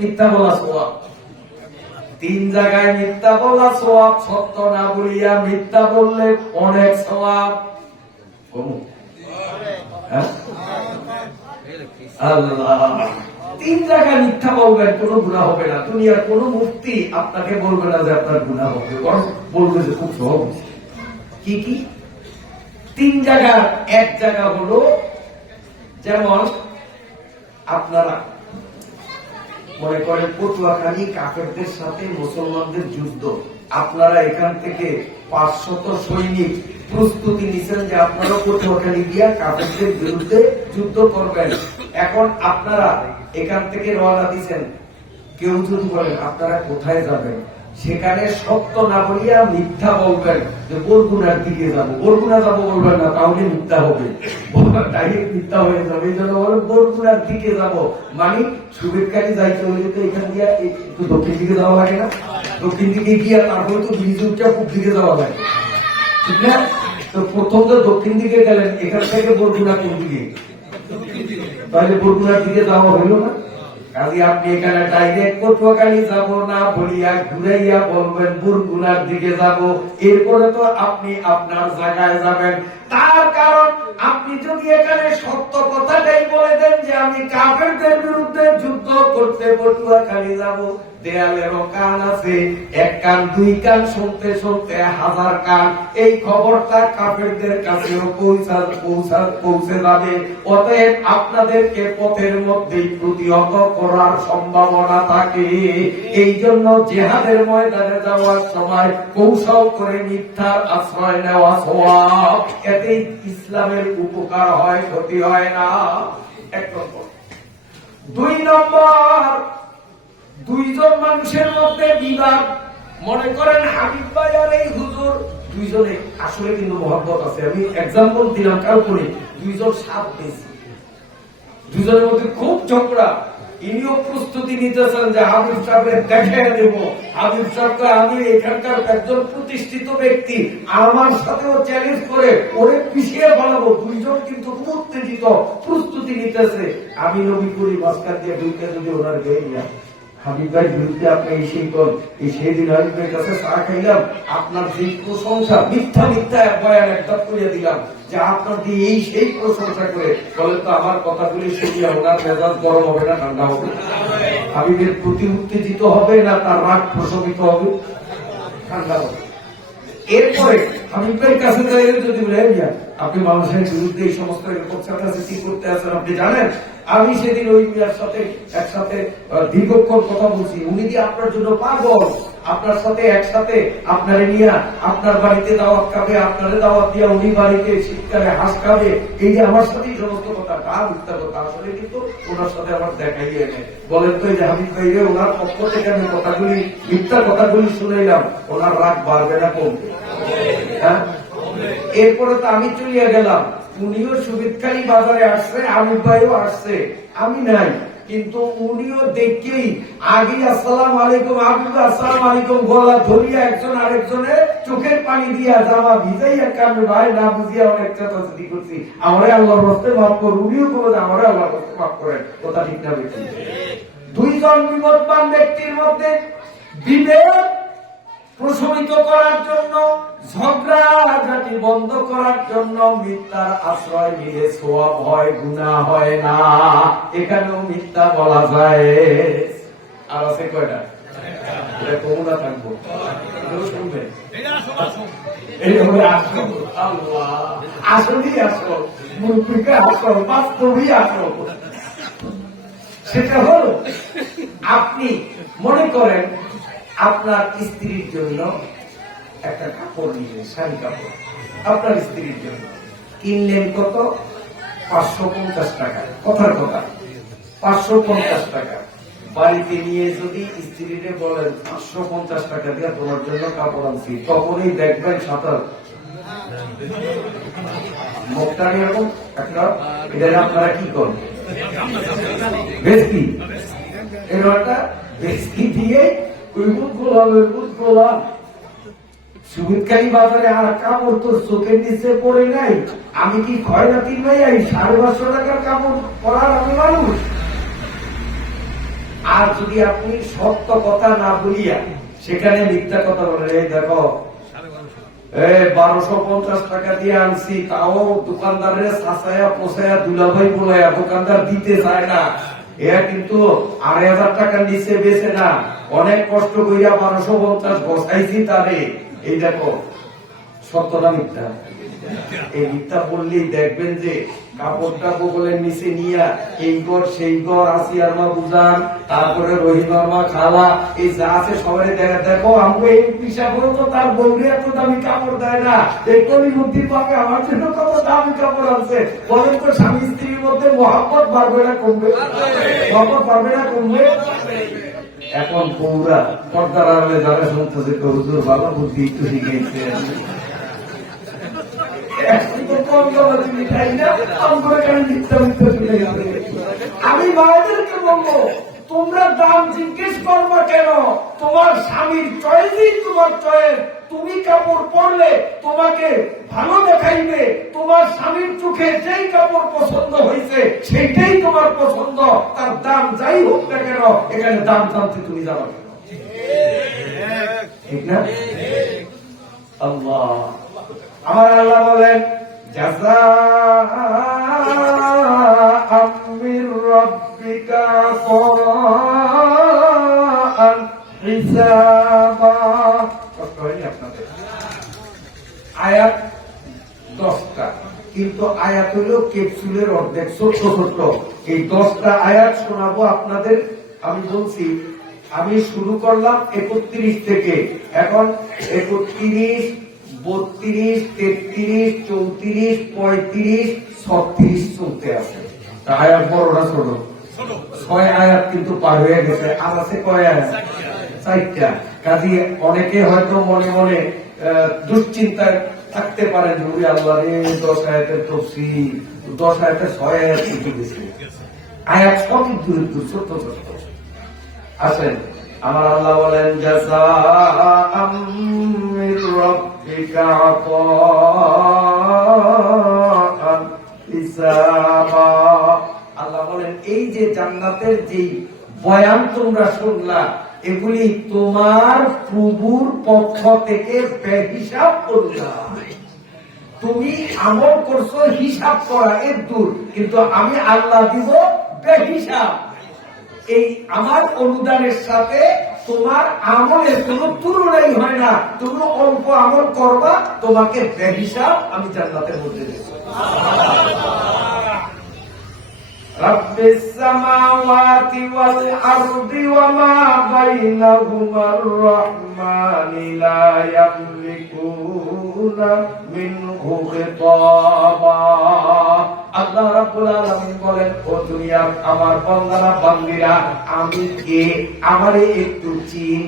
মিথ্যা বলা সওয়াব, 3 জায়গায় মিথ্যা বলা সওয়াব, সত্য না বলিয়া মিথ্যা বললে অনেক সওয়াব। আল্লাহ, 3 জায়গায় মিথ্যা বলবেন, কোনো গুনাহ হবে না। দুনিয়ার কোন মুফতি আপনাকে বলবে না যে আপনার গুনাহ হবে, বরং বলবে যে খুব সহজ। কি কি 3 জায়গা? এক জায়গা হলো, যেমন আপনারা মনে করেন পটুয়াখালী কাফেরদের সাথে মুসলমানদের যুদ্ধ, আপনারা এখান থেকে 500 সৈনিক প্রস্তুতি নিছেন যে আপনারা পটুয়াখালী গিয়া কাফেরদের বিরুদ্ধে যুদ্ধ করবেন। এখন আপনারা এখান থেকে রওনা দিচ্ছেন, কেউ যদি বলেন আপনারা কোথায় যাবেন, সেখানে সত্য না বলিয়া মিথ্যা বলবেন যে বরগুনার দিকে যাবো। বরগুনা যাবো বলবেন না, তাহলে মিথ্যা হবে, ডাইরেক্ট মিথ্যা হয়ে যাবে। এই জন্য বলেন বরগুনার দিকে যাবো, মানে সুবেদকারী যাইতে হলে তো এখান দিয়ে একটু দক্ষিণ দিকে যাওয়া লাগে না? দক্ষিণ দিকে গিয়া তারপরে তো ব্রিজটা পূব দিকে যাওয়া লাগে, ঠিক না? তো প্রথম তো দক্ষিণ দিকে গেলেন, এখান থেকে বরগুনা কোন দিকে? তাহলে বরগুনার দিকে যাওয়া হইল না। কাজে আপনি এখানে ডাইরেক্ট পটুয়াখালী যাব না বলিয়া ঘুরাইয়া বলবেন বরগুনার দিকে যাব, এরপরে তো আপনি আপনার জায়গায় যাবেন। তার কারণ আপনি যদি এখানে সত্য কথাটাই বলে দেন যে আমি কাফেরদের বিরুদ্ধে যুদ্ধ করতে পটুয়াখালী যাব, দেয়ালেরও কান আছে, 1 কান 2 কান শুনতে শুনতে 1000 কান, এই খবরটা কাফেরদের কাছেও পৌঁছে যাবে। অতএব আপনাদেরকে পথের মধ্যেই প্রতিহত করার সম্ভাবনা থাকে। এই জন্য জিহাদের ময়দানে যাওয়ার সময় কৌশল করে মিথ্যার আশ্রয় নেওয়া সওয়াব, এতে ইসলামের উপকার হয়, ক্ষতি হয় না। 1 নম্বর। 2 নম্বর, 2 জন মানুষের মধ্যে বিবাদ, মনে করেন হাবিব ভাই আর এই হুজুর, 2 জনে আসলে কিন্তু মহব্বত আছে। আমি এক্সাম্পল দিলাম, কাল্পনিক 2 জন সাপ বেশি, 2 জনের মধ্যে খুব ঝগড়া। ইনিও প্রস্তুতি নিতেছেন যে হাবিব সাহেবের দেখাই দেব, হাবিব সাহেবকে আমি এখানকার একজন প্রতিষ্ঠিত ব্যক্তি, আমার সাথেও চ্যালেঞ্জ করে ওরে পিছিয়ে বানাবো। 2 জন কিন্তু খুব উত্তেজিত, প্রস্তুতি নিতেছে। আমি নবী করি মাঝখান দিয়ে ঢুকে যদি ওনার গেয়ে নিলাম, হাবিব ভাই বিরুদ্ধে আপনি এই সেই করেন, এই সেই দিন হাবিব ভাইয়ের কাছে চা খাইলাম, আপনার যে প্রশংসা মিথ্যা মিথ্যা বয়ান একটা করিয়া দিলাম যে আপনার দিয়ে এই সেই প্রশংসা করে, বলে তো আমার কথাগুলি শুনিয়া ওনার মেজাজ গরম হবে না ঠান্ডা হবে? হাবিবের প্রতি উত্তেজিত হবে না তার রাগ প্রশমিত হবে? ঠান্ডা হবে। এরপরে হাবিব ভাইয়ের কাছে যদি বলে আপনি মানুষের বিরুদ্ধে এই সমস্ত কি করতে আছেন, আপনি জানেন আমি সেদিন ওই মিয়ার সাথে একসাথে দীর্ঘক্ষণ কথা বলছি, উনি দিয়ে আপনার জন্য পাগল, আপনার সাথে একসাথে আপনারে নিয়ে আপনার বাড়িতে দাওয়াত খাবে, আপনারে দাওয়াত দিয়া উনি বাড়িতে শীতকালে হাঁস খাবে, এই যে আমার সাথে সমস্ত কথা, তা মিথ্যা কথা। আসলে কিন্তু ওনার সাথে আমার দেখাই এনে বলেন তো, এই যে হাবিব ভাইরে ওনার পক্ষ থেকে আমি কথাগুলি মিথ্যা কথাগুলি শুনাইলাম, ওনার রাগ বাড়বে না কমবে? হ্যাঁ। এরপরে তো আমি চলিয়া গেলাম, উনিও সুবিদখালী বাজারে আসছে, আমির ভাইও আসছে, আমি নাই, কিন্তু উনিও দেখেই আগে আসসালাম আলাইকুম, আবু আসসালাম আলাইকুম গলা ধরিয়া একজন আরেকজনের চোখের পানি দিয়া জামা ভিজাইয়া কামে ভাই না বুঝিয়া অনেক চেতাচেতি করছি, আমারে আল্লাহর রাস্তায় মাফ কর, উনিও বলে আমারে আল্লাহর রাস্তায় মাফ করেন। কথা ঠিক না বেশি? 2 জন বিপদবান ব্যক্তির মধ্যে বিভেদ প্রশমিত করার জন্য, ঝগড়াঝাটি বন্ধ করার জন্য মিথ্যার আশ্রয় নিলে সওয়াব হয়, গুনাহ হয় না। এখানেও মিথ্যা বলা যায়। আর আছে কয়টা? এটা কমনা থাকবো, শুনবেন আসলেই আসল, মুরব্বীকে আসল, বাস্তবই আসল। সেটা হল আপনি মনে করেন আপনার স্ত্রীর জন্য একটা কাপড় নিলেন, শাড়ি কাপড়, আপনার স্ত্রীর জন্য কিনলেন কত? 550 টাকা। কথার কথা 550 টাকা। বাড়িতে নিয়ে যদি স্ত্রীরে বলেন 550 টাকা দিয়ে তোমার জন্য কাপড় আনছি, তখনই দেখবেন সাঁতার মুখটা এরকম একটা, এটা আপনারা কি করেন? বেশকি এরটা বেশকি দিয়ে সুবিদখালী বাজারে আর কাপড় তো চোখের নিচে পড়ে নাই। আমি কি খয়রাতির ভাই 550 টাকার কাপড় পরার আমি মানুষ? আর যদি আপনি সত্য কথা না বলিয়া সেখানে মিথ্যা কথা বলেন, এই দেখো 1250 টাকা দিয়ে আনছি, তাও দোকানদারের সাসায়া পোসায়া দুলাভাই বলায়া দোকানদার দিতে চায় না, এরা কিন্তু 2500 টাকার নিচে বেছে না, অনেক কষ্ট করিয়া 1250 বসাইছি তারে। এই দেখো সত্যটা মিথ্যা। এই মিথ্যা বললেই দেখবেন যে কাপড়টা বগলের নিচে নিয়ে এই ঘর সেই ঘর আসিয়ার মা বুঝান, তারপরে রহিমার মা খালা এই যা আছে সবাই দেখা, দেখো আমি এই পিসা করে তো তার বউরে এত দামি কাপড় দেয় না, একটু বুদ্ধি পাবে আমার জন্য কত দামি কাপড় আছে। বলেন তো স্বামী স্ত্রীর মধ্যে মহব্বত বাড়বে না কমবে? মহব্বত বাড়বে না কমবে? এখন বউরা পর্দার আড়ালে যারা শুনতেছে তো হুজুর ভালো বুদ্ধি একটু শিখেছে, আমি মায়েদেরকে বলবো তোমরা দাম জিজ্ঞেস করবো কেন? তোমার স্বামীর চয়েসই তোমার চয়েস। তুমি কাপড় পরলে তোমাকে ভালো দেখাইবে, তোমার স্বামীর চোখে যেই কাপড় পছন্দ হয়েছে সেটাই তোমার পছন্দ, তার দাম যাই হোক না কেন, এখানে দাম জানতে তুমি যাবা কেন? ঠিক না? আল্লাহ, আমার আল্লাহ বলেন জাযাআম মির রাব্বিকা আতাআন হিসাবা। কষ্ট হয়নি আপনাদের? আয়াত 10টা, কিন্তু আয়াত হলো ক্যাপসুলের অর্ধেক, ছোট্ট ছোট্ট। এই 10টা আয়াত শোনাবো আপনাদের। আমি বলছি আমি শুরু করলাম 31 থেকে, এখন 31, 32, 33, 34, 35, 36 চলতে আছে। আয়াত বড়টা ছোট, 6 আয়াত কিন্তু পার হয়ে গেছে। আর আছে কয় আয়াত? 4টা। কাজে অনেকে হয়তো মনে মনে দুশ্চিন্তায় থাকতে পারেন, নবী আল্লাহ 10 আয়াতের তাফসীর, 10 আয়াতের 6 আয়াত লিখে দিয়েছে। আয়াত সব দূর ছোট ছোট। আসেন, আমার আল্লাহ বলেন জাযাআম মির রাব্বিকা আতাআন হিসাবা। আল্লাহ বলেন এই যে জান্নাতের যেই বয়ান তোমরা শুনলা, এগুলি তোমার প্রভুর পক্ষ থেকে বেহিসাব করলা। তুমি আমল করছো হিসাব করা এর দূর, কিন্তু আমি আল্লাহ দিব বেহিসাব। এই আমার অনুদানের সাথে তোমার আমলের কোন তুলনাই হয় না। তুমি অল্প আমল করবা, তোমাকে বেহিসাব আমি জান্নাতের মধ্যে দেব। রাব্বিস সামাওয়াতি ওয়াল আরদি ওয়া মা বাইনাহুমার রাহমানি লা ইয়ামলিকুনা মিনহু খিতাবা। আল্লাহ রাব্বুল আলামিন বলেন, ও দুনিয়ার আমার বান্দারা বান্দিরা, আমি কে আমারে একটু চিন,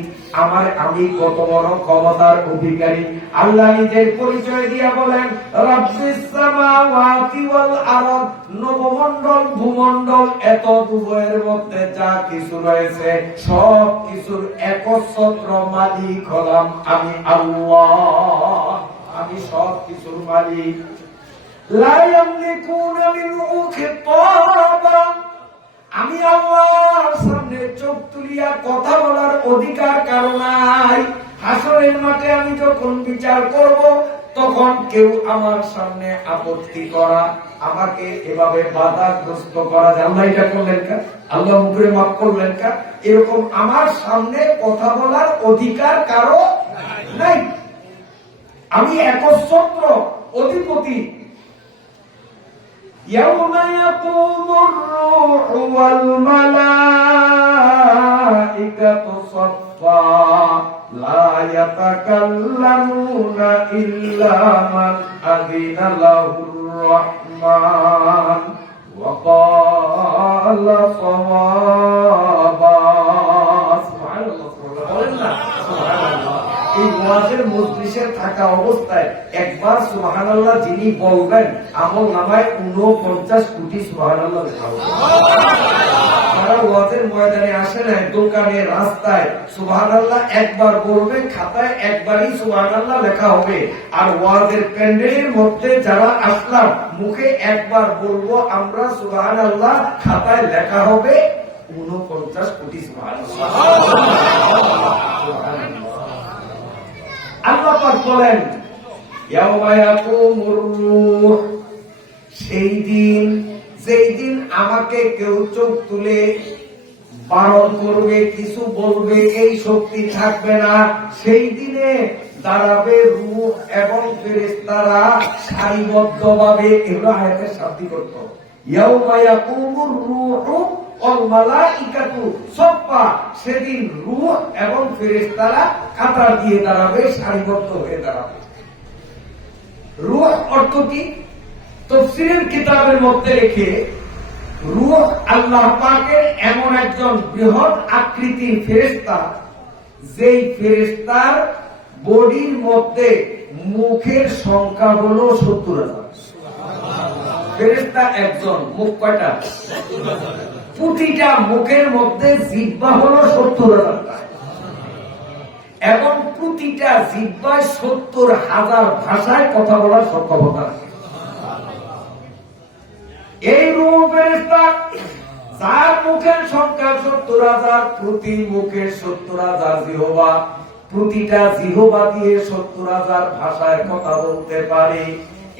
আমি কত বড় ক্ষমতার অধিকারী। আল্লাহ নিজের পরিচয় দিয়া বলেন রাব্বিস সামাওয়াতি ওয়াল আরদ, নবমণ্ডল ভূমণ্ডল এত উভয়ের মধ্যে যা কিছু রয়েছে সব কিছুর একচ্ছত্র মালিক হলাম আমি আল্লাহ। আমি সব কিছুর মালিক। লা ইয়ামলিকুনা মিনহু খিতাবা, আমি আল্লাহর সামনে চোখ তুলিয়া কথা বলার অধিকার কারো নাই। হাসরের মাঠে আমি যখন বিচার করব, তখন কেউ আমার সামনে আপত্তি করা, আমাকে এভাবে বাধাগ্রস্ত করা, আল্লাহ এটা করলেন কা, আল্লাহ মুখে মাফ করলেন কা, এরকম আমার সামনে কথা বলার অধিকার কারো নাই। আমি একচ্ছত্র অধিপতি। يوم يقوم الروح والملائكة صفا لا يتكلمون إلا من أذن له الرحمن وقال صوابا। سبحان الله। এই ওয়াজের মজলিসে থাকা অবস্থায় একবার সুবহানাল্লাহ যিনি বলবেন, আমল নামায় 49 কোটি সুবহানাল্লাহ লেখা হবে। যারা ওয়াজের ময়দানে আসে না, দোকানে রাস্তায় সুবহানাল্লাহ একবার বলবে, খাতায় একবারই সুবহানাল্লাহ লেখা হবে। আর ওয়াজের প্যান্ডেলের মধ্যে যারা আসলাম, মুখে একবার বলবো আমরা সুবহানাল্লাহ, খাতায় লেখা হবে 49 কোটি সুবহানাল্লাহ। আল্লাহ পাক বলেন ইয়াউমা ইয়াকুমুর রূহ, সেই দিন যেই দিন আমাকে কেউ চোখ তুলে বারণ করবে, কিছু বলবে, এই শক্তি থাকবে না। সেই দিনে দাঁড়াবে রূহ এবং ফেরেশতারা সারিবদ্ধভাবে। এগুলো আয়াতের শাব্দিক অর্থ। ইয়াউমা ইয়াকুমুর রূহু ওয়াল মালাইকাতু সাফফা, সেদিন রূহ এবং ফেরেশতারা কাতার দিয়ে দাঁড়াবে, সারিবদ্ধ হয়ে দাঁড়াবে। রূহ অর্থ কি? তাফসীরের কিতাবের মধ্যে রেখে রূহ আল্লাহ পাকের এমন একজন বৃহৎ আকৃতির ফেরেশতা, যেই ফেরেশতার বডির মধ্যে মুখের সংখ্যা হলো 70,000। ফেরেশতা একজন, মুখ কয়টা? প্রতিটা মুখের মধ্যে জিহ্বা হলো 70,000টা, এবং প্রতিটা জিহ্বায় 70,000 ভাষায় কথা বলার সক্ষমতা আছে। এই রূহ ফেরেশতা যার মুখের সংখ্যা 70,000, প্রতি মুখের 70,000 জিহ্বা, প্রতিটা জিহ্বা দিয়ে 70,000 ভাষায় কথা বলতে পারে।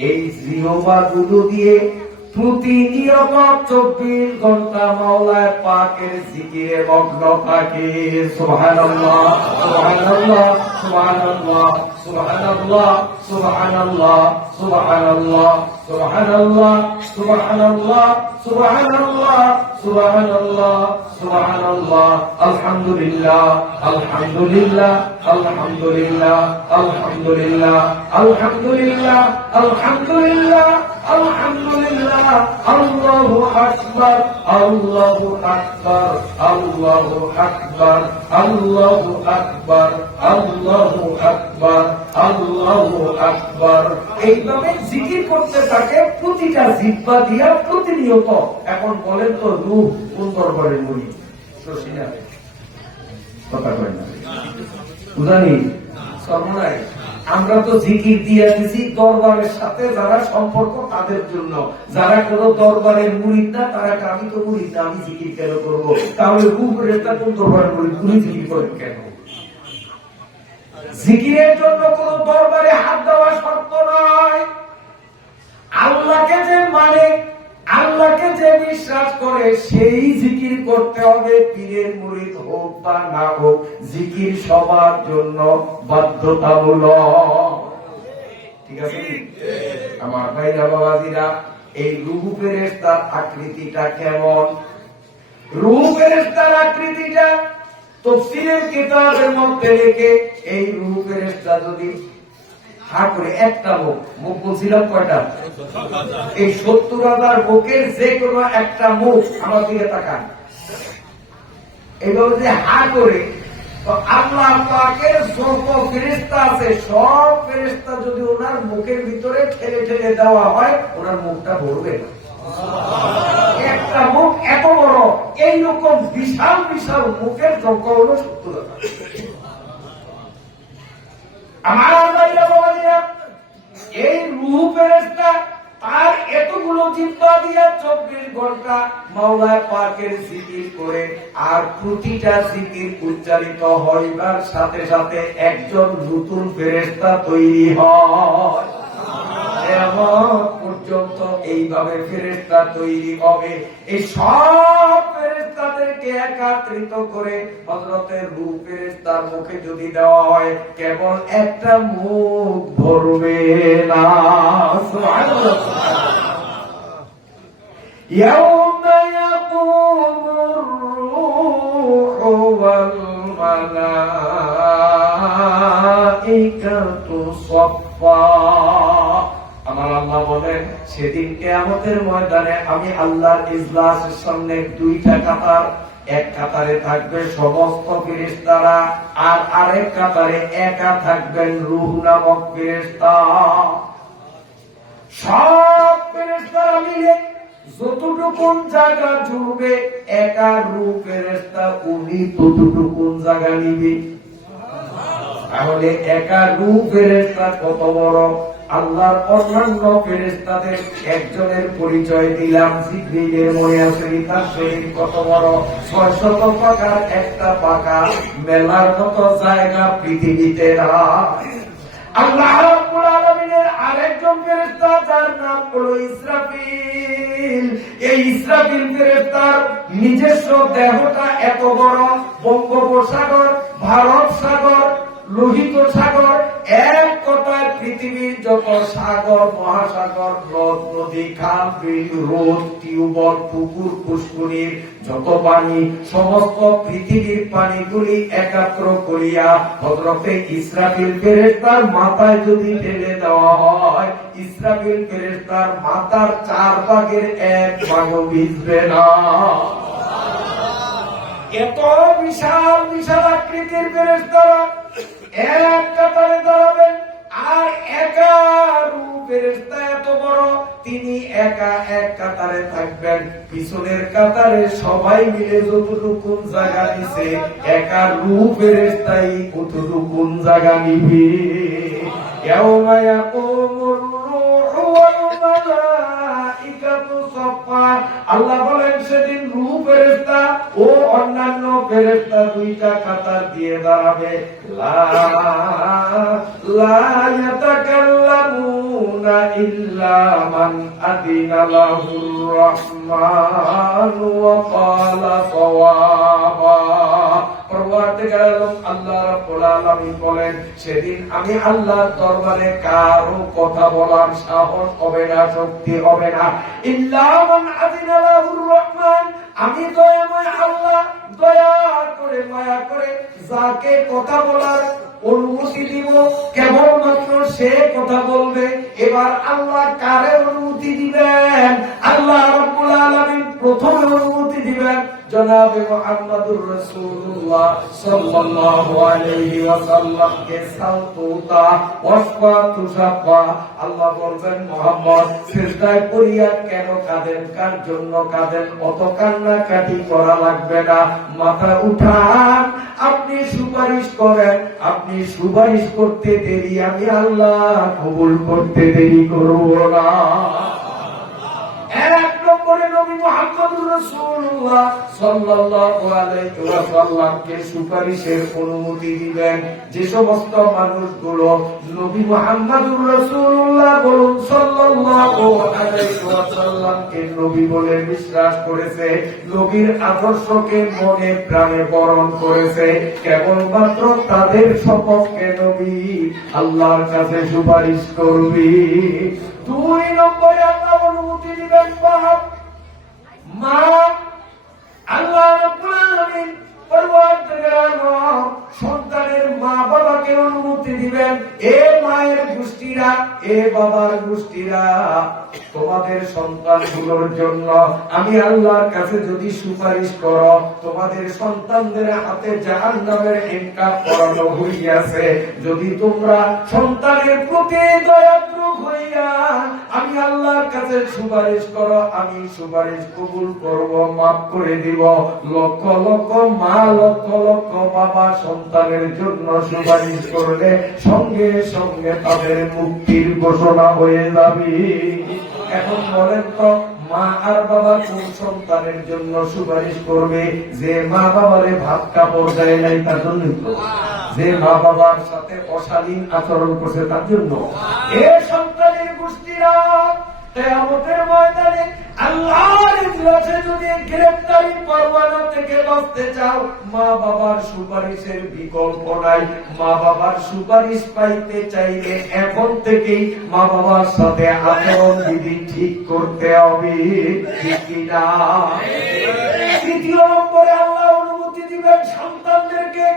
এই জিহ্বা গুলো দিয়ে প্রতিনিয়ত 24 ঘন্টা মাওলানা পাকের জিকিরে মগ্ন থাকে। সুবহানাল্লাহ, সুবহানাল্লাহ, সুবহানাল্লাহ, সুবহানাল্লাহ, সুবহানাল্লাহ, সুবহানাল্লাহ, সুবহানাল্লাহ, সুবহানাল্লাহ, সুবহানাল্লাহ, সুবহানাল্লাহ, সুবহানাল্লাহ, আলহামদুলিল্লাহ, আলহামদুলিল্লাহ, আলহামদুলিল্লাহ, আলহামদুলিল্লাহ, আলহামদুলিল্লাহ, আলহামদুলিল্লাহ, আলহামদুলিল্লাহ, আল্লাহু আকবার, আল্লাহু আকবার, আল্লাহু আকবার, আল্লাহু আকবার, আল্লাহু আকবার, আল্লাহু আকবার। এইভাবে জিকির করতে থাকে প্রতিটা জিহ্বা দিয়া প্রতিনিয়ত। এখন বলেন তো রূহ কোন দরবারের মুরিদ? শশিনা কথা কয় না, বুঝানি সর্বনাই। আমরা তো জিকির দিয়ে দিছি দরবারের সাথে যারা সম্পর্ক তাদের জন্য। যারা কোনো দরবারের মুরিদ না, তারা আমি তো মুরিদ না, আমি জিকির কেন করবো? তাহলে রূহ ফেরেশতা কোন দরবারের মুরিদ? উনি জিকির করেন কেন? জিকিরের জন্য কোন দরবারে হাত দেওয়া শর্ত নয়। আল্লাহকে যে মানে, আল্লাহকে যে বিশ্বাস করে, সেই জিকির করতে হবে। পীরের মুরিদ হোক বা না হোক, জিকির সবার জন্য বাধ্যতামূলক। ঠিক আছে আমার ভাইরা বাবাজিরা? এই রূহ ফেরেশতার আকৃতিটা কেমন? রূহ ফেরেশতার আকৃতিটা তাফসীরের কিতাবের মধ্যে রেখে, এই রূহ ফেরেশতা যদি হা করে একটা মুখ বলছিলাম কয়টা? এই 70,000 মুখের যে কোনো একটা মুখ আমার দিকে তাকান, এইভাবে যে হা করে, তো আল্লাহ পাকের যত ফেরেশতা আছে সব ফেরেশতা যদি ওনার মুখের ভিতরে ঠেলে ঠেলে দেওয়া হয়, ওনার মুখটা ভরবে না। একটা মুখ এত বড়, এইরকম বিশাল বিশাল মুখের সংখ্যা হলো 70,000। আমার ভাইরা বাবাজিরা, এই রূহ ফেরেশতা তার এতগুলো জিহ্বা দিয়ে 24 ঘন্টা মাওলানা পাকের জিকির করে, আর প্রতিটা জিকির উচ্চারিত হইবার সাথে সাথে একজন নতুন ফেরেশতা তৈরি হয়। এমন পর্যন্ত এইভাবে ফেরেশতা তৈরি হবে। এই সব ফেরেশতাদেরকে একত্রিত করে হযরতের রূহ ফেরেশতার মুখে যদি দেওয়া হয়, কেবল একটা মুখ ভরবে না। সুবহানাল্লাহ। ইয়াউমা ইয়াকুমুর রূহু ওয়াল মালাইকাতু সাফফা। আমার আল্লাহ বলেন, সেদিন কিয়ামতের ময়দানে আমি আল্লাহর ইজলাসের সামনে দুইটা কাতার, এক কাতারে থাকবে সমস্ত ফেরেশতারা, আর আরেক কাতারে একা থাকবেন রূহ নামক ফেরেশতা। সব ফেরেশতারা মিলে যতটুকুন জায়গা জুড়বে, একা রূহ ফেরেশতা উনি ততটুকুন জায়গা নিবে। তাহলে একা রূহ ফেরেশতা কত বড়? আল্লাহর অন্যান্য ফেরেশতাদের একজনের পরিচয় দিলাম। জিবরিলের মনে আছে তার শরীর কত বড়, 600 পাকার একটা পাকা, মেলার মতো জায়গা পৃথিবীতে নাই। আল্লাহ রাব্বুল আলামিনের আরেকজন ফেরেশতা যার নাম হলো ইসরাফিল। এই ইসরাফিল ফেরেশতার নিজস্ব দেহটা এত বড়, বঙ্গোপসাগর, ভারত সাগর, লোহিত সাগর, এক কথায় পৃথিবীর যত সাগর, মহাসাগর, নদ নদী, খাল বিল, হ্রদ, টিউবওয়েল, পুকুর, পুষ্করিণীর যত পানি, সমস্ত পৃথিবীর পানিগুলি একাত্র করিয়া হযরতে ইসরাফিল ফেরেশতার মাথায় যদি ঢেলে দেওয়া হয়, ইসরাফিল ফেরেশতার মাথার 4 ভাগের 1 ভাগও ভিজবে না। এত বিশাল বিশাল আকৃতির ফেরেশতারা এক কাতারে দাঁড়াবেন, আর একা রূপ ফেরেশতা এত বড়, তিনি একা এক কাতারে থাকবেন। পিছনের কাতারে সবাই মিলে যতটুকু জায়গা নিছে, একা রূপ ফেরেশতাই কতটুকু জায়গা নিবে। ইয়াউমা ইয়াকুমুর রূহু ওয়াল মালাইকাতু সাফফা। আল্লাহ বলেন সেদিন রূহ ফেরেশতা ও অন্যান্য ফেরেশতা দুইটা কাতার দিয়ে দাঁড়াবে। লা ইয়াতাকাল্লামুনা ইল্লা মান আদিনা লাহুর রহমান ওয়া ক্বালা সাওয়াবা। পরওয়ারদিগার আলম আল্লাহ রাব্বুল আলামিন বলেন সেদিন আমি আল্লাহর দরবারে কারো কথা বলার সাহস হবে না, শক্তি হবে না। ইল্লা মান আযিনা লাহুর রহমান, আমি দয়াময় আল্লাহ দয়া করে মায়া করে যাকে কথা বলার অনুমতি দিব, কেবলমাত্র সে কথা বলবে। এবার আল্লাহ কারে অনুমতি দিবেন? আল্লাহ রাব্বুল আলামিন প্রথম অনুমতি দিবেন জনাবে মুহাম্মদুর রাসূলুল্লাহ সাল্লাল্লাহু আলাইহি ওয়াসাল্লামকে। সাউতুতা ওয়াসফাতু সাফা, আল্লাহ বলবেন মুহাম্মদ সিজদায় পড়িয়া কেন কাঁদেন, কার জন্য কাঁদেন, অত কান্নাকাটি করা লাগবে না, মাথা উঠান, আপনি সুপারিশ করেন। আপনি সুপারিশ করতে দেরি, আমি আল্লাহ কবুল করতে দেরি করব না। এক নম্বরে নবী মুহাম্মদুর রাসূলুল্লাহ সাল্লাল্লাহু আলাইহি ওয়াসাল্লামকে সুপারিশের অনুমতি দিবেন যে সমস্ত মানুষগুলো নবী মুহাম্মদুর রাসূলুল্লাহ বলুন সাল্লাল্লাহু আলাইহি ওয়াসাল্লামকে নবী বলে বিশ্বাস করেছে, নবীর আদর্শকে মনে প্রাণে বরণ করেছে, কেবলমাত্র তাদের সপক্ষে নবী আল্লাহর কাছে সুপারিশ করবে। 2 নম্বরে আল্লাহ অনুমতি দিবেন মা। আল্লাহ রাব্বুল আলামিন পরওয়ারদিগার আলম সন্তানের মা বাবাকে অনুমতি দিবেন, এ মায়ের গোষ্ঠীরা, এ বাবার গোষ্ঠীরা, তোমাদের সন্তানগুলোর জন্য আমি আল্লাহর কাছে যদি সুপারিশ করো, তোমাদের সন্তানদের হাতে জাহান্নামের হেঙ্কাপ পরানো হইয়াছে, যদি তোমরা সন্তানের প্রতি দয়াদ্র হইয়া আমি আল্লাহর কাছে সুপারিশ করো, আমি সুপারিশ কবুল করব, মাফ করে দিব। লক্ষ লক্ষ মা, লক্ষ লক্ষ বাবা সন্তানের জন্য সুপারিশ করলে সঙ্গে সঙ্গে তাদের মুক্তির ঘোষণা হয়ে যাবে। এখন বলেন তো, মা আর বাবা কোন সন্তানের জন্য সুপারিশ করবে? যে মা বাবারে ভাত কাপড় দেয় নাই তার জন্য, যে মা বাবার সাথে অশালীন আচরণ করছে তার জন্য। এ সন্তানের গোষ্ঠীরা কিয়ামতের ময়দানে আল্লাহর ইজলাসে যদি গ্রেফতারি পরোয়ানা থেকে বাঁচতে চাও, মা বাবার সুপারিশের বিকল্প নাই। মা বাবার সুপারিশ পাইতে চাইলে এখন থেকেই মা বাবার সাথে আচরণ বিধি ঠিক করতে হবে, ঠিক কিনা? 3 নম্বরে আল্লাহ অনুমতি দিবেন সন্তানদেরকে।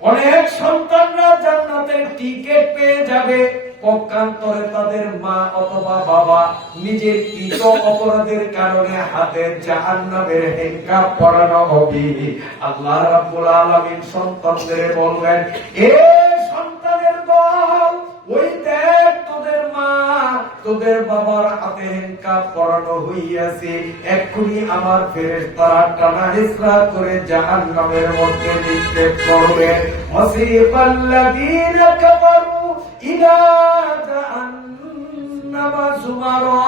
অনেক সন্তানরা জান্নাতের টিকিট পেয়ে যাবে, পক্ষান্তরে তাদের মা অথবা বাবা নিজের কৃত অপরাধের কারণে হাতে জাহান্নামের হেঙ্কাপ পরানো হবে। আল্লাহ রাব্বুল আলামিন সন্তানদের বলবেন, এ সন্তানের দল, ওই দেখ তোদের মা তোদের বাবার হাতে হেঙ্কাপ পরানো হইয়াছে, এক্ষুনি আমার ফেরেশতারা টানা হেঁচড়া করে জাহান্নামের মধ্যে নিক্ষেপ করবে। ওয়াসিফাল্লাযীনা কাফারু ইলা জাহান্নামা যুমারা,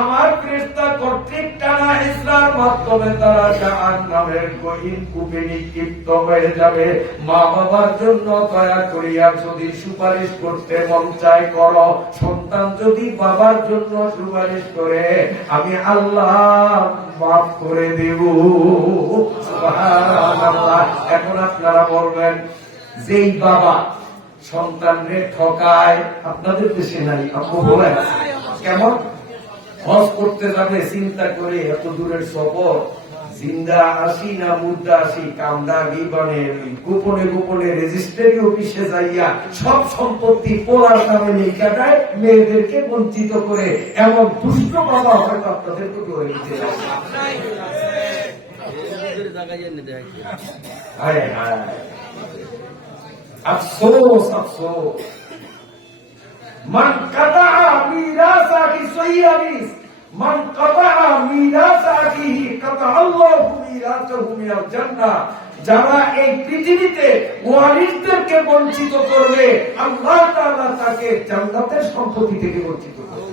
আমার ফেরেশতা কর্তৃক টানা হিজরার মাধ্যমে তারা জাহান্নামের গহীন কূপে নিক্ষিপ্ত হয়ে যাবে। মা বাবার জন্য দয়া করিয়া যদি সুপারিশ করতে মন চায় করো, সন্তান যদি বাবার জন্য সুপারিশ করে আমি আল্লাহ মাফ করে দেব। সুবহানাল্লাহ। এখন আপনারা বলবেন, যেই বাবা সন্তানরে ঠকায়, আপনাদের দেশে নাই, আপনি বলেন কেমন? হজ করতে যাবে চিন্তা করে এত দূরের সফর, জিন্দা আসি না মুদ্রা আসি, কামদা গিবনে গোপনে গোপনে রেজিস্ট্রি অফিসে যাইয়া সব সম্পত্তি পোলার নামে লেখা দেয়, মেয়েদেরকে বঞ্চিত করে। এমন দুষ্ট বাবা হয়তো আপনাদের তো হয়ে গেছে। আফসোস আফসোস, মান কাতা মিরাসা কি সহিয়ারিস, মান কাতা মিরাসা কি কাতা আল্লাহু মিরাসাহু মিনাল জান্নাহ। যারা এই পৃথিবীতে ওয়ারিসদেরকে বঞ্চিত করবে, আল্লাহ তাআলা তাকে জান্নাতের সম্পত্তি থেকে বঞ্চিত করবে।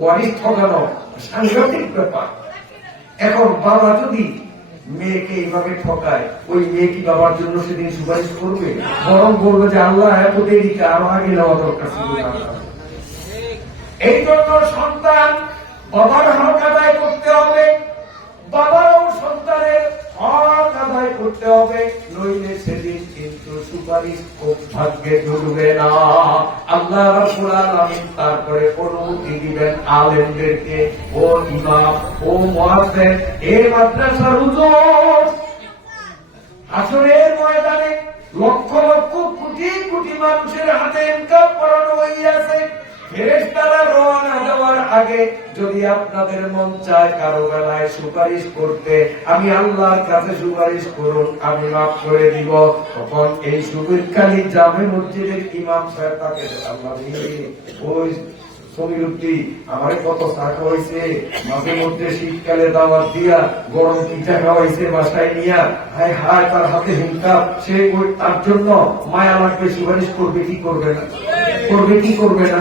ওয়ারিস ঠকানো সাংঘাতিক ব্যাপার। এখন বাবা যদি মেয়েকে এইভাবে ঠকায়, ওই মেয়ে কি বাবার জন্য সেদিন সুপারিশ করবে? বরং বলবে যে আল্লাহ এত দেরিতে আরো আগে নেওয়া দরকার ছিল। এই জন্য সন্তান বাবার হক আদায় করতে হবে, বাবারও সন্তানের হক আদায় করতে হবে, নইলে সেদিন কিন্তু সুপারিশ খুব ভাগ্যে জুড়বে না। আল্লাহ রাব্বুল আলামিন তারপরে অনুমতি দিবেন আলেমদেরকে, ও ইমাম, ও মুয়াজ্জিন, এই মাদ্রাসার হুজুর, হাসরের ময়দানে লক্ষ লক্ষ কোটি কোটি মানুষের হাতে ইনকাম করানো হইয়াছে। ফেরেশতারা রওনা দেওয়ার আগে যদি আপনাদের মন চায় কারো বেলায় সুপারিশ করতে, আমি আল্লাহর কাছে সুপারিশ করুন, আমি মাফ করে দিব। তখন এই সুবিরখালী জামে মসজিদের ইমাম সাহেব তাকে আল্লাহ ওই সমীরুদ্দি আমার কত চা খাওয়াইছে, মাঝে মধ্যে শীতকালে দাওয়াত দিয়া গরম পিঠা খাওয়াইছে বাসায় নিয়া, হায় হায় তার হাতে হিংসাব, সে তার জন্য মায়া লাগবে, সুপারিশ করবে কি করবে না? করবে কি করবে না?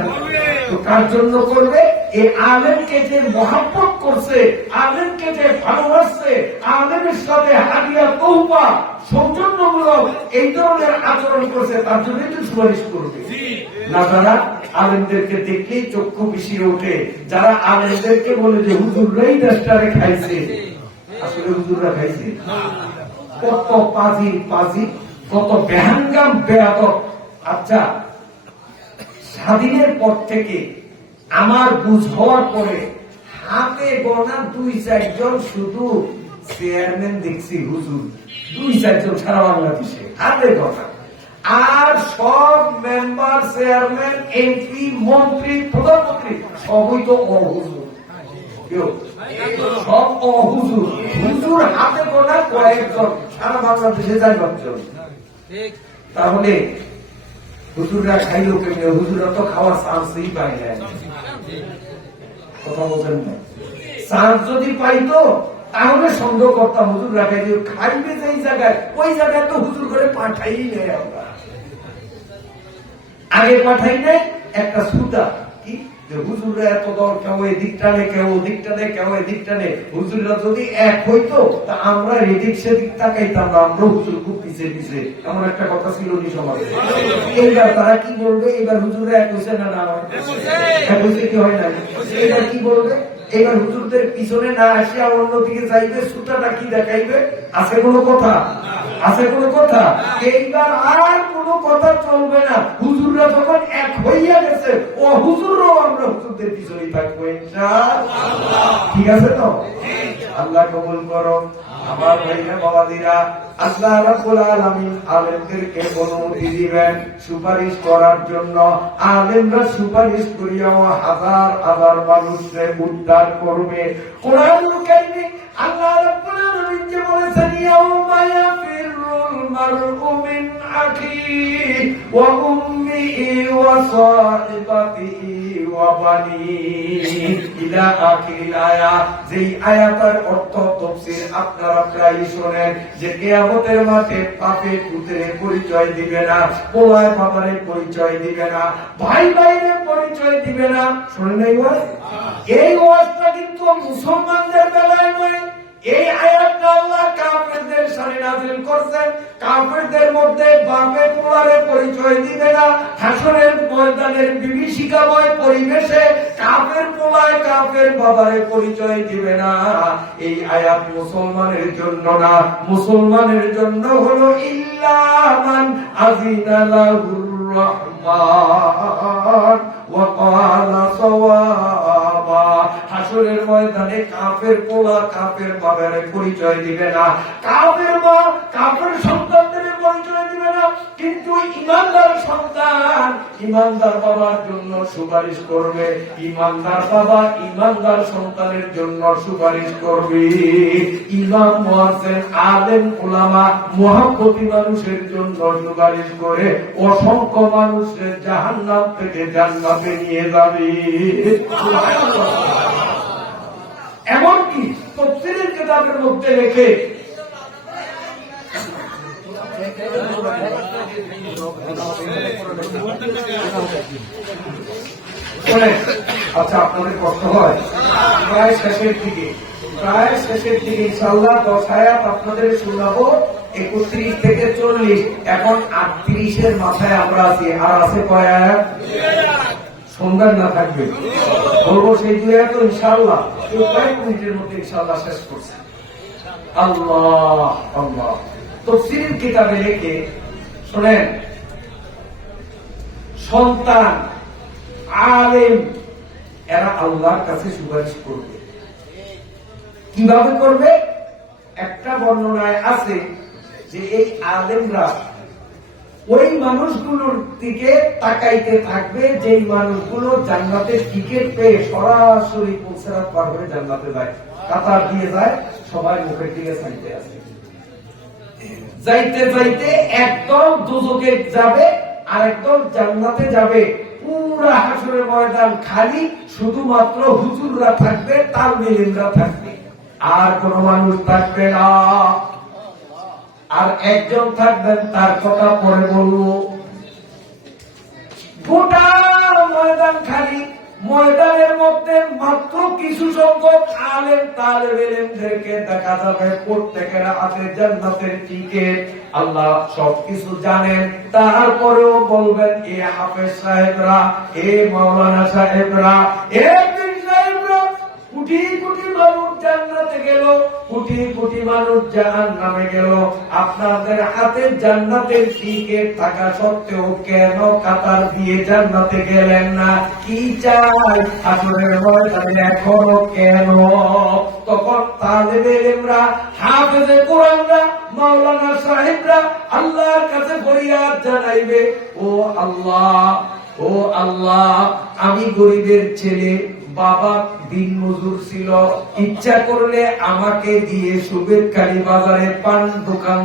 তো কার জন্য করবে? এই আলেমকে যে মহাব্বত করছে, আলেমকে যে ভালোবাসছে, আলেমের সাথে হাদিয়া তওবা সৌজন্যমূলক এই ধরনের আচরণ করছে, তার জন্যই তো সুপারিশ করবে না। যারা আলেমদেরকে দেখলেই চক্ষু পিছিয়ে ওঠে, যারা আলেমদেরকে বলে যে হুজুররাই দেশটারে খাইছে, আসলে হুজুররা খাইছে? কত পাজি পাজি, কত বেহাঙ্গাম বেয়াদব। আচ্ছা, স্বাধীনের পর থেকে আমার বুঝ হওয়ার পরে হাতে গোনা 2-4 শুধু চেয়ারম্যান দেখছি হুজুর, 2-4 সারা বাংলাদেশে হাতে গোনা। আর সব মেম্বার, চেয়ারম্যান, এমপি, মন্ত্রী, প্রধানমন্ত্রী সবই তো অহুজুর। সব অহুজুর। হুজুর হাতে গোনা কয়েকজন, সারা বাংলাদেশে 4-5 তাহলে হুজুররা খাইল কেমনে? হুজুররা তো খাওয়ার চান্সই পায় না। কথা বলছেন না? চান্স যদি পাইতো তাহলে সন্দেহ করতাম হুজুররা খাইবে যেই জায়গায়, ওই জায়গায় তো হুজুর করে পাঠাই নেই। আমরা আগে পাঠাই নাই একটা সুতা কি যে হুজুররা এত দল, কেউ এদিক টানে, কেউ ওদিক টানে, কেউ এদিক টানে। হুজুররা যদি এক হইতো তা আমরা এদিক সেদিক তাকাইতাম না, আমরা হুজুর খুব পিছিয়ে পিছিয়ে, এমন একটা কথা ছিল নি সমাজে। এইবার তারা কি বলবে? এবার হুজুররা এক হয়েছে না? না এক হয়েছে কি হয় না? এবার কি বলবে? এবার হুজুরদের পিছনে না আসিয়া অন্যদিকে যাইবে, সুতাটা কি দেখাইবে? আছে কোনো কথা? আছে কোনো কথা? এইবার আর কোনো কথা চলবে না। হুজুররা যখন এক হইয়া গেছে, ও হুজুররাও আমরা হুজুরদের পিছনেই থাকবো ইনশাআল্লাহ। ঠিক আছে তো? আল্লাহ কবুল করো। আমার ভাইরা বাবাদিরা, আল্লাহ রাব্বুল আলামিন আলেমদেরকে অনুমতি দিবেন সুপারিশ করার জন্য। আলেমরা সুপারিশ করিয়াও হাজার হাজার মানুষকে উদ্ধার করবে। কোরআনুল কারীমে আল্লাহ রাব্বুল আলামিন যে বলেছেন, ইয়াউমা ইয়াফিরুল মারউ মিন আখিহি ওয়া উম্মিহি ওয়া সাহিবাতিহি ওয়া বানিন ইলা আখিরিল আয়াত। যেই আয়াতের অর্থ তাফসীর আপনারা প্রায় শোনেন যে কিয়ামতের মাঠে বাপে পুত্রের পরিচয় দিবে না, পোলায় বাবারে পরিচয় দিবে না, ভাই ভাইরে পরিচয় দিবে না। শুনেন নাই ওয়াজ? এই ওয়াজটা কিন্তু মুসলমানদের বেলায় নয়। এই আয়াতটা আল্লাহ কাফেরদের সামনে নাযিল করেছেন। কাফেরদের মধ্যে বাপে পোলারে পরিচয় দিবে না। হাসরের ময়দানের বিভীষিকাময় পরিবেশে কাফের পোলায় কাফের বাবারে পরিচয় দিবে না। এই আয়াত মুসলমানের জন্য না, মুসলমানের জন্য হলো ইল্লা মান আযিনা লাহুর রহমান ওয়া ক্বালা সাওয়াবা। হাসরের ময়দানে কাফের পোলা কাফের বাবারে পরিচয় দিবে না, কাফের মা কাফের সন্তানদের পরিচয় দিবে না, কিন্তু ইমানদার সন্তান ইমানদার বাবার জন্য সুপারিশ করবে, ইমানদার বাবা ইমানদার সন্তানের জন্য সুপারিশ করবে। ইমাম মুয়াজ্জিন আলেম উলামা মুহাব্বতি মানুষের জন্য সুপারিশ করে অসংখ্য মানুষের জাহান্নাম থেকে জান্নাতে নিয়ে যাবে। এমনকি তাফসীরের কিতাবের মধ্যে লেখে আচ্ছা আপনাদের কষ্ট হয় প্রায় শেষের দিকে ইনশাআল্লাহ 10 আয়াত আপনাদের শোনাবো, 31 থেকে 40। এখন 38-এর মাথায় আমরা আছি, আর আছে কয় আয়াত? সন্ধান না থাকবে বলবো সেই 2 আয়াত ইনশাআল্লাহ কয়েক মিনিটের মধ্যে ইনশাআল্লাহ শেষ করছে। আল্লাহ আল্লাহ। তাফসীরের কিতাবে লেখে শুনেন, সন্তান আলেম এরা আল্লাহর কাছে সুপারিশ করবে। কিভাবে করবে? একটা বর্ণনায় আছে যে এই আলেমরা ওই মানুষগুলোর দিকে তাকাইতে থাকবে যেই মানুষগুলো জান্নাতের টিকিট পেয়ে সরাসরি পুলসিরাত পার হয়ে জান্নাতে যায়, কাতার দিয়ে যায়, সবাই মুখের দিকে চাইতে আছে। যাইতে যাইতে একদল দোজখে যাবে আর একদল জান্নাতে যাবে। পুরা হাসরের ময়দান খালি, শুধুমাত্র হুজুররা থাকবে, তালবেইলরা থাকবে, আর কোন মানুষ থাকবে না। আর একজন থাকবেন, তার কথা পরে বলবো। গোটা ময়দান খালি, ময়দানের মধ্যে মাত্র কিছু সংখ্যক আলেম তালেবেলেমদেরকে দেখা যাবে, প্রত্যেকের হাতে জান্নাতের টিকিট। আল্লাহ সবকিছু জানেন, তারপরেও বলবেন এ হাফেজ সাহেবরা, এ মাওলানা সাহেবরা, এ পীর সাহেবরা, কোটি কোটি মানুষ জান্নাতে গেল, কোটি কোটি মানুষ জাহান্নামে গেল, আপনাদের হাতে জান্নাতের টিকিট থাকা সত্ত্বেও কেন কাতার দিয়ে জান্নাতে গেলেন না? কি চাই আসরের ময়দানে এখনো কেন? তখন তালেবে ইলমরা, হাফেজে কোরআনরা, মাওলানা সাহেবরা আল্লাহর কাছে ফরিয়াদ জানাইবে, ও আল্লাহ, ও আল্লাহ, আমি গরিবের ছেলে, বাবা দিন মজুর ছিল, ইচ্ছা করলে আমাকে দিয়ে সুবেদকারী বাজারে পান দোকান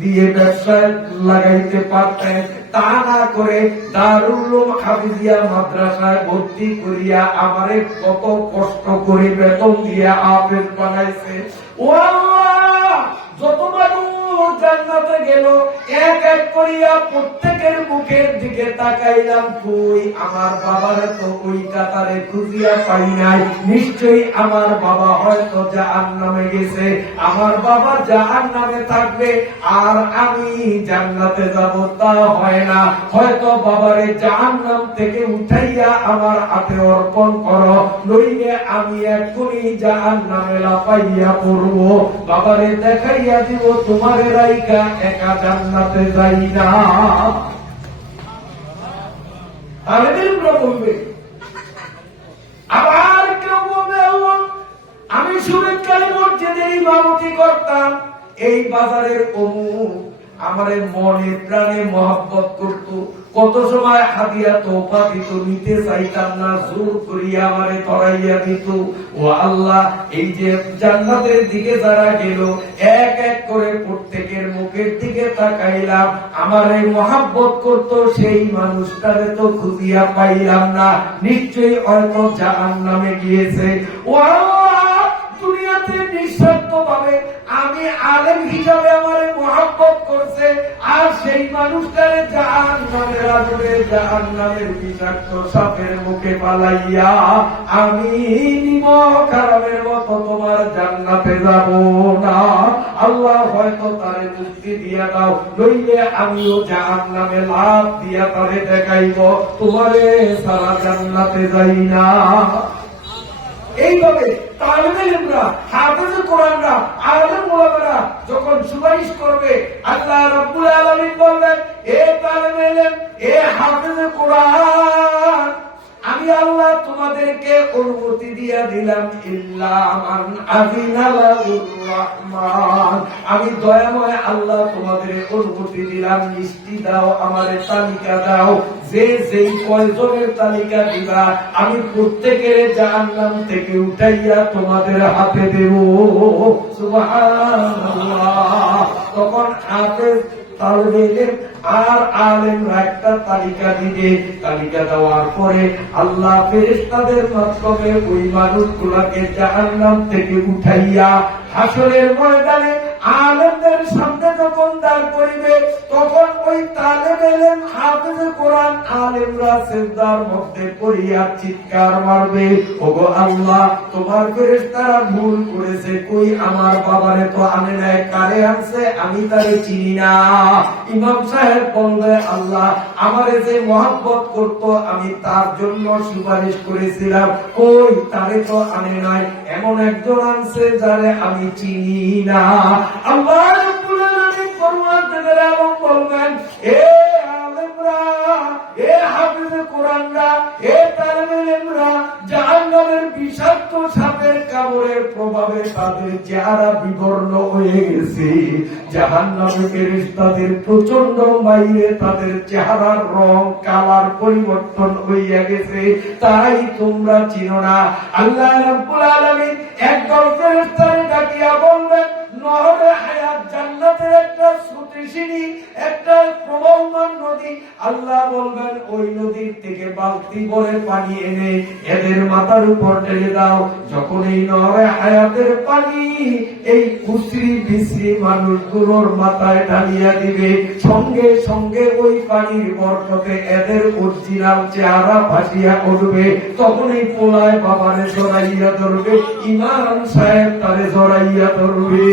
দিয়ে ব্যবসায় লাগাইতে পারতেন, তা না করে দারুল উলুম হাফিজিয়া মাদ্রাসায় ভর্তি করিয়া আমারে কত কষ্ট করে বেতন দিয়ে হাফেজ বানাইছে। ও আল্লাহ, যত মানুষ জান্নাতে গেল এক এক করিয়া প্রত্যেকের মুখের দিকে তাকাইলাম, কই আমার বাবার তো ওই কাতারে খুঁজিয়া পাই নাই, নিশ্চয়ই আমার বাবা হয়তো জাহান্নামে গেছে, আমার বাবা জাহান্নামে থাকবে আর আমি জান্নাতে যাব, তা হয় না, হয়তো বাবারে জাহান্নাম থেকে উঠাইয়া আমার হাতে অর্পণ করো, নইলে আমি এখনই জাহান্নামে লাফাইয়া পড়ব, বাবারে দেখাইয়া দিব তোমার রাইকা একা জান্নাতে যাই না। বলবে আবার কেউ বলবে, আমি সুবেদকারী মসজিদের ইমামতি করতাম, এই বাজারের অমুক, আমারে মনে প্রাণে মহব্বত করত, কত সময় হাদিয়া তোফা দিত, নিতে চাইতাম না, জোর করিয়া আমারে ধরাইয়া দিত। ও আল্লাহ, এই যে জান্নাতের দিকে যারা গেল, এক এক করে প্রত্যেকের মুখের দিকে তাকাইলাম, আমারে মহব্বত করত, সেই মানুষটারে তো খুঁজিয়া পাইলাম না, নিশ্চয়ই হয়তো জাহান্নামে গিয়েছে। ও আল্লাহ, দুনিয়াতে নিঃস্বার্থ ভাবে আমি আলেম হিসাবে আমারে মহব্বত করছে, আর সেই মানুষটারে জাহান্নামের আগুনে, জাহান্নামের বিষাক্ত সাপের মুখে পালাইয়া আমি নিমক হারামের মতো তোমার জান্নাতে যাব না। আল্লাহ হয়তো তারে মুক্তি দিয়া দাও, নইলে আমিও জাহান্নামে লাফ দিয়া তারে দেখাইব, তোমারে সারা জান্নাতে যাই না। এইভাবে তালেবে ইলমরা, হাফেজে কোরআনরা, আলেম ওলামারা যখন সুপারিশ করবে, আল্লাহ রাব্বুল আলামিন বলবেন, এ তালেবে ইলম, এ হাফেজে কোরআন, আমি আল্লাহ তোমাদেরকে অনুমতি দিয়া দিলাম, ইল্লা মান আযিনা লাহুর রহমান, আমি দয়াময় আল্লাহ তোমাদের অনুমতি দিলাম, মিষ্টি দাও, আমারে তালিকা দাও, যে যেই কয়জনের তালিকা দিবা আমি প্রত্যেকের জাহান্নাম থেকে উঠাইয়া তোমাদের হাতে দেব। সুবহানাল্লাহ। তখন হাফেজ, তালেবে ইলম আর আলেমরা একটা তালিকা দিবে, তালিকা দেওয়ার পরে আল্লাহ ফেরেশতাদের মাধ্যমে ওই মানুষগুলাকে জাহান্নাম থেকে উঠাইয়া হাসরের ময়দানে আলেমদের সামনে যখন দাঁড় করিবে, তখন ওই তালেবে ইলম, হাফেজে কোরআন, আলেমরা সিজদার মধ্যে পড়িয়া চিৎকার মারবে, ওগো আল্লাহ, তোমার ফেরেশতারা ভুল করেছে, কই আমার বাবারে তো আনে নাই, কারে আনছে আমি তারে চিনি না। ইমাম সাহেব বলবে, আল্লাহ, আমারে যে মহব্বত করত আমি তার জন্য সুপারিশ করেছিলাম, কই তারে তো আনে নাই, এমন একজন আনছে যারে আমি চিনি না। আল্লাহ রাব্বুল আলামিন পরওয়ারদিগার আলম বলবেন, এ আলেমরা, এ হাফেজে কোরআনরা, এ তালেবে ইলমরা, জাহান্নামের বিষাক্ত সাপের কামড়ের প্রভাবে তাদের চেহারা বিবর্ণ হয়ে গেছে, জাহান্নামের ফেরেশতাদের প্রচন্ড মাইরে তাদের চেহারার রং কালার পরিবর্তন হইয়া গেছে, তাই তোমরা চিনো না। আল্লাহ রাব্বুল আলামিন একদল ফেরেশতারে ডাকিয়া বলবেন, নহরে হায়াত, জান্নাতের একটা স্রোতস্বিনী, একটা প্রবাহমান নদী, আল্লাহ বলবেন ওই নদীর থেকে বালতি ভরে পানি এনে এদের মাথার উপর ঢেলে দাও। যখন এই নহরে হায়াতের পানি এই কুসরি বিশ্রী মানুষগুলোর মাথায় ঢালিয়া দিবে, সঙ্গে সঙ্গে ওই পানির বরকতে এদের অরিজিনাল চেহারা ভাসিয়া উঠবে। তখন এই পোলায় বাবারে জড়াইয়া ধরবে, ইমাম সাহেব তারে জড়াইয়া ধরবে।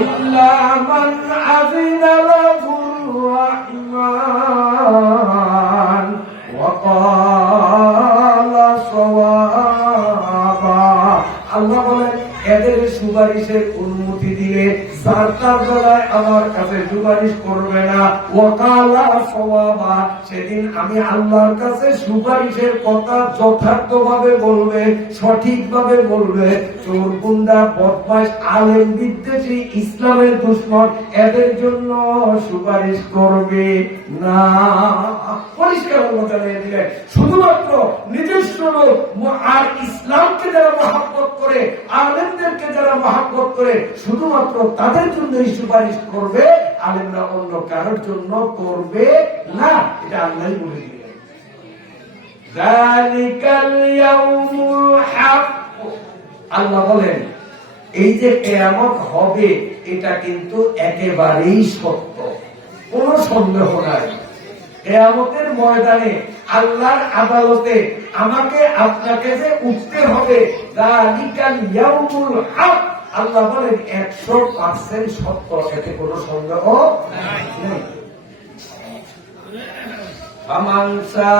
ইল্লা মান আযিনা লাহুর রহমান ওয়া ক্বালা সাওয়াবা। আল্লাহ বলেন, এদের সুপারিশের অনুমতি দিলে যার তার বেলায় আমার কাছে সুপারিশ করবে না, ওয়া ক্বালা সাওয়াবা, সেদিন আমি আল্লাহর কাছে সুপারিশের কথা যথার্থভাবে বলবে, সঠিকভাবে বলবে। চোর, গুন্ডা, বদমাশ, আলেম বিদ্বেষী, ইসলামের দুশমন, এদের জন্য সুপারিশ করবে না। পরিষ্কার কথা দিলেন, শুধুমাত্র নিজস্ব লোক আর ইসলামকে যারা মহব্বত করে, আলেমদেরকে যারা মহব্বত করে, শুধুমাত্র তাদের জন্যই সুপারিশ করবে, আলেমরা অন্য কারোর জন্য করবে না। এটা আল্লাহই বলে দিলেন, যালিকাল ইয়াউমুল হক। আল্লাহ বলেন, এই যে কিয়ামত হবে এটা কিন্তু একেবারেই সত্য, কোন সন্দেহ নাই। কিয়ামতের ময়দানে আল্লাহর আদালতে আমাকে আপনাকে যে উঠতে হবে, যালিকাল ইয়াউমুল হক। আল্লাহ বলেন 100% সত্য, এতে কোনো সন্দেহ নাই। ফামান শাআ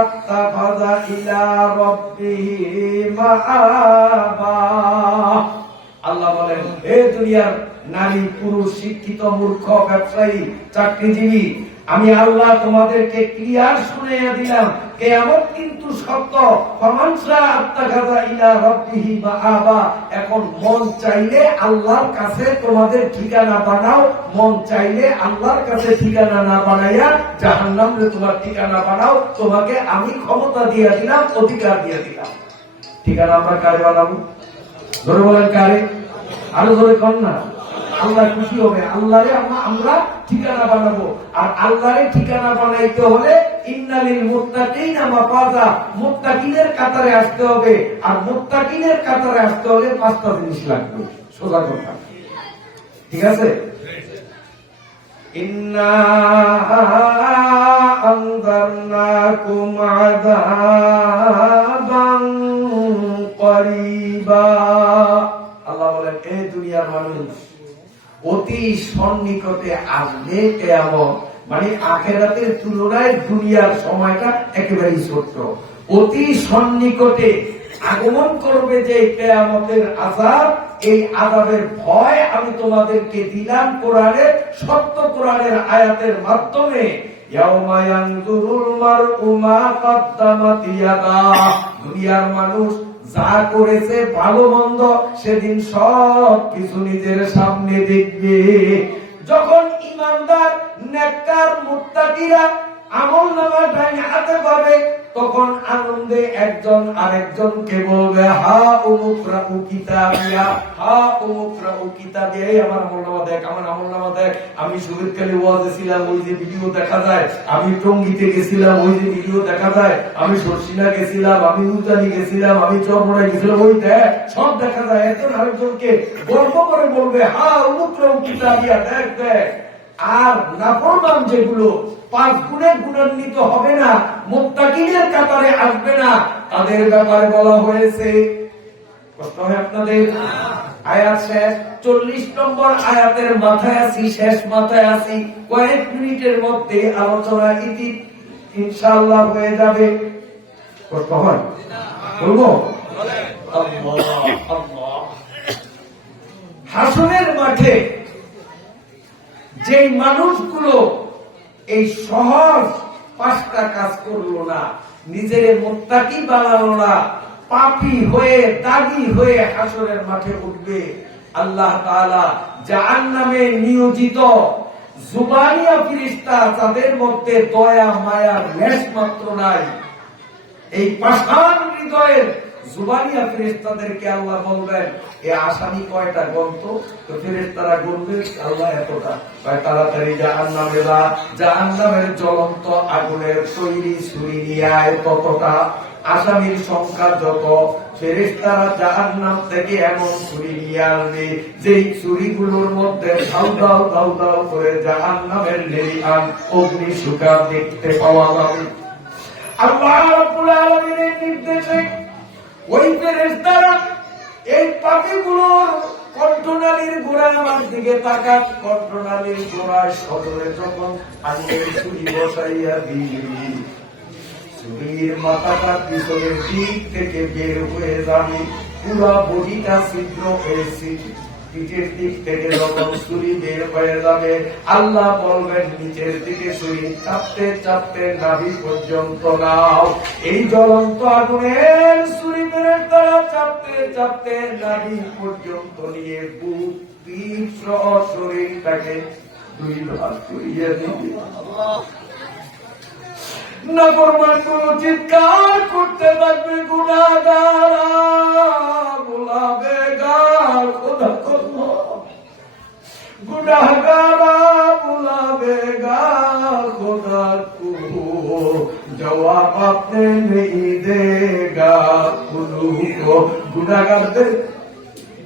আত্তাখাযা ইলা রাব্বিহি মাআবা। আল্লাহ বলেন, হে দুনিয়ার নারী, পুরুষ, শিক্ষিত, মূর্খ, ব্যবসায়ী, চাকরিজীবী, আমি আল্লাহ তোমাদেরকে ক্লিয়ার শুনিয়ে দিলাম কিয়ামত কিন্তু সত্য। ফামান শাআ আত্তাখাযা ইলা রাব্বিহি মাআবা। এখন মন চাইলে আল্লাহর কাছে তোমাদের ঠিকানা বানাও, মন চাইলে আল্লাহর কাছে ঠিকানা না বানাইয়া জাহান্নামে তোমার ঠিকানা বানাও। তোমাকে আমি ক্ষমতা দিয়ে দিলাম, অধিকার দিয়ে দিলাম। ঠিকানা আমরা কারে বানাবো? ধরে বলেন কারে? আরো ধরে কর না। আল্লাহ খুশি হবে, আল্লাহরে আমরা ঠিকানা বানাবো। আর আল্লাহরে ঠিকানা বানাইতে হলে ইন্নালিল মুত্তাকিনা মাফাজা, মুত্তাকিনের কাতারে আসতে হবে। আর মুত্তাকিনের কাতারে আসতে হলে 5টা জিনিস লাগবে। সোজা কথা, ঠিক আছে? ইন্না আনজারনাকুম আযাবান করিবা। আল্লাহ বলেন, এই দুনিয়ার মানুষ, অতি সন্নিকটে আসবে কিয়ামত। মানে আখিরাতের তুলনায় দুনিয়ার সময়টা একেবারে ছোট। অতি সন্নিকটে আগমন করবে যে কিয়ামতের আযাব, এই আযাবের ভয় আমি তোমাদেরকে দিলাম কোরআনের, সত্য কোরআনের আয়াতের মাধ্যমে। ইয়াউমা ইয়ানজুরুল মারউ মা কদ্দামাত ইয়াদাহ। দুনিয়ার মানুষ যা করেছে ভালো মন্দ সেদিন সব কিছু নিজের সামনে দেখবে। যখন ইমানদার নেককার মুত্তাকিরা আমলনামা ডাইনে হাতে পাবে, তখন আনন্দে একজন আরেকজনকে বলবে, হা উমুকরাউ কিতাবিয়া, হা উমুকরাউ কিতাবিয়া। এই আমার আমলনামা দেখ, আমার আমলনামা দেখ। আমি সুবিদকালে ওয়াজে ছিলাম, ওই যে ভিডিও দেখা যায়। আমি টঙ্গীতে গেছিলাম, ওই যে ভিডিও দেখা যায়। আমি সরসিনা গেছিলাম, আমি উজানি গেছিলাম, আমি চরমোড়ায় গেছিলাম, ওই দেখ, সব দেখা যায়। একজন আরেকজনকে গর্ব করে বলবে, হা উমুকরাউ কিতাবিয়া, দেখ দেখ। আর নাফরমান যেগুলো 5 গুণে গুণান্বিত হবে না, মুত্তাকিনের কাতারে আসবে না, তাদের ব্যাপারে বলা হয়েছে। কষ্ট হয় আপনাদের? আয়াত শেষ। 40 নম্বর আয়াতের মাথায় আছি, শেষ মাথায় আছি। কয়েক মিনিটের মধ্যে আলোচনা ইতি ইনশাআল্লাহ হয়ে যাবে। কষ্ট হয়? বলবো? আল্লাহ আল্লাহ। হাসরের মাঠে যে মানুষগুলো এই সহজ 5টা কাজ করলো না, নিজের মুত্তাকি বানালো না, পাপী হয়ে দাগী হয়ে হাসরের মাঠে উঠবে। আল্লাহ তাআলা জাহান্নামে নিয়োজিত জুবানিয়া ফেরেশতা, তাদের মধ্যে দয়া মায়ার লেশ মাত্র নাই। এই পাষাণ হৃদয়ের জুবানিয়া ফেরেশতাদেরকে আল্লাহ বলবেন, এ আসামি কয়টা গন্ত? তো ফেরেশতারা গুনবে, আল্লাহ এতটা। তাড়াতাড়ি জাহান্নামে যা, জাহান্নামের জ্বলন্ত আগুনের তৈরি ছুরি নিয়ে আয় ততটা। আসামির সংখ্যা যত, ফেরেশতারা জাহান্নাম থেকে এমন ছুরি নিয়ে আসবে যেই ছুরিগুলোর মধ্যে ধাউ ধাউ ধাউ ধাউ করে জাহান্নামের লেলিহান অগ্নি সুখা দেখতে পাওয়া যাবে। আল্লাহ রাব্বুল আলামিনের নির্দেশে ওই ফেরেশতারা এই পাপীগুলোর কণ্ঠনালীর গোড়ায় আমার দিকে তাকান। কণ্ঠনালীর গোড়ায় সদরে যখন আঙুলের ছুরি বসাইয়া দিই, ছুরির মাথাটা পিছনের দিক থেকে বের হয়ে যাবে, পুরা বডিটা ছিদ্র হয়েছে। পিঠের দিক থেকে যখন ছুরি বের হয়ে যাবে, আল্লাহ বলবেন, নিচের দিকে ছুরি চাপতে চাপতে নাভি পর্যন্ত নাও। এই জ্বলন্ত আগুনের ছুরি বের তারা চাপতে চাপতে নাভি পর্যন্ত নিয়ে বুক পিঠ সহ শরীরটাকে 2 ভাগ করিয়ে দিবে। নাফরমান কোন চিৎকার করতে থাকবে, গুনাহগার বলাবে, গার খোদা করবো, गुनाहगार बुलावेगा खुदा को, जवाब आपने नहीं देगा खुलू को। गुनाहगारদের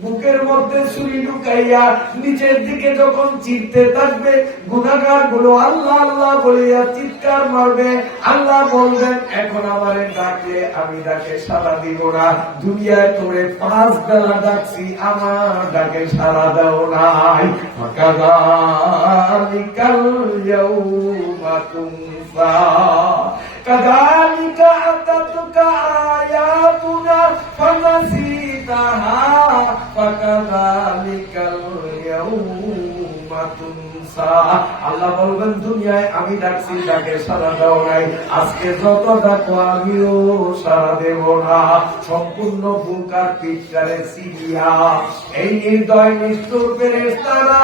বুকের মধ্যে ছুরি ঢুকাইয়া নিচের দিকে যখন চিরতে থাকবে, গুনাহগার গুলো আল্লাহ আল্লাহ বলিয়া চিৎকার মারবে। আল্লাহ বলবেন, এখন আমারে ডাকলে আমি ডাকে সাড়া দিব না। দুনিয়ায় তোরে 5 বেলা ডাকছি, আমার ডাকে সাড়া দাও নাই। কাযালিকাল ইয়াউমা তুনসা কাযালিকা আতাতুকা আয়াতুনা ফানাসিতাহা ফাকাযালিকাল ইয়াউমা তুনসা। আল্লাহ বলবেন দুনিয়ায় আমি ডাকছি, ডাকে সাড়া দাও নাই, আজকে যত ডাকো আমিও সাড়া দেব না। সম্পূর্ণ বুকার পিঠকারে সিরিয়া এই নির্দয় নিষ্ঠুর ফেরেশতারা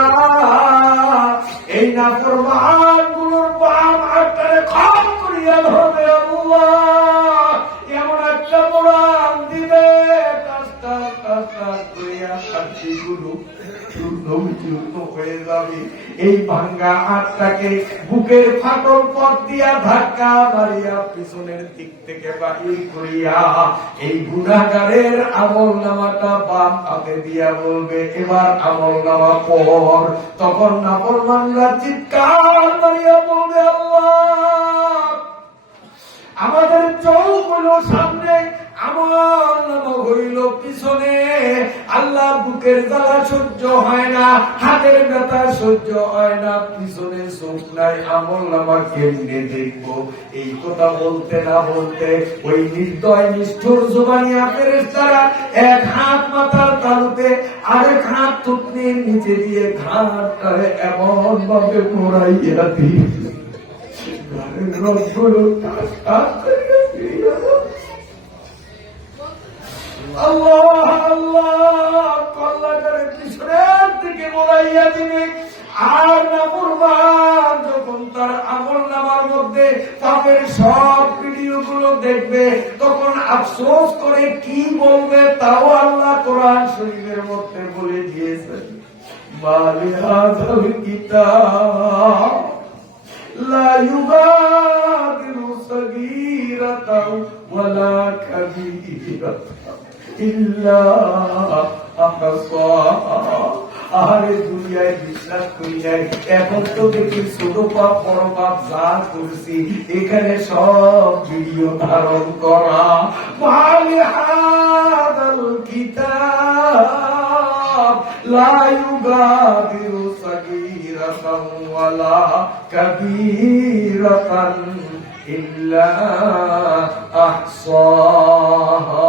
এই নাফরমান গুলোর বাম হাতটারে খাপ করিয়া ধরবে আল্লাহ। এমন একটা মোড়ান দিবে কাজটা করিয়া হাতগুলো চূর্ণ হয়ে যাবে। এই ভাঙ্গা হাতটাকে বুকের ফাটল পথ দিয়া ধাক্কা মারিয়া পিছনের দিক থেকে বাহির করিয়া এই গুনাহগারের আমল নামাটা বাম হাতে দিয়া বলবে এবার আমল নামা পড়। তখন নাফরমানরা চিৎকার মারিয়া বলবে আল্লাহ আমাদের চোখ হইল সামনে, আমল নামা হইল পিছনে। আল্লাহ বুকের জ্বালা সহ্য হয় না, হাতের ব্যথা সহ্য হয় না, পিছনে চোখ নাই, আমল নামা কেমনে দেখবো? এই কথা বলতে না বলতে ওই নির্দয় নিষ্ঠুর জবানিয়া ফেরেশতারা এক হাত মাথার তালুতে আরেক হাত থুতনির নিচে দিয়ে ঘাটটারে এমন ভাবে মোড়াইয়া দিয়ে আল্লাহ আল্লাহ কল্লাটারে পিছনের দিকে মোড়াইয়া দিবে। আর নাফরমান যখন তার আমল নামার মধ্যে পাপের সব ভিডিও গুলো দেখবে তখন আফসোস করে কি বলবে তাও আল্লাহ কোরআন শরীফের মধ্যে বলে দিয়েছেন। মালি হাযাল কিতাব লা ইউগাদিরু সাগীরাতাও ওয়ালা কাবীরাতাও ইল্লা আহসাহা। আহারে দুনিয়ায় বিশ্বাস করি নাই, এখন তো দেখি ছোট পাপ বড় পাপ যা করছি এখানে সব ভিডিও ধারণ করা। মালি হাযাল কিতাব লা ইউগাদিরু সাগীরাতাও ওয়ালা কাবীরাতান ইল্লা আহসাহা।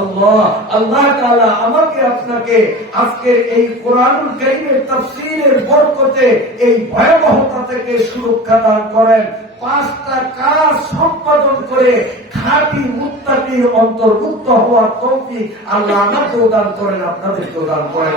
আল্লাহ আল্লাহ তাআলা আমাকে আপনাকে আজকের এই কোরআনুল কারীমের তাফসীরের বরকতে এই ভয়াবহতা থেকে সুরক্ষা দান করেন। 5টা কাজ সম্পাদন করে খাঁটি মুত্তাকির অন্তর্ভুক্ত হওয়ার তৌফিক আল্লাহ আমাকেও দান করেন, আপনাদেরকেও দান করেন।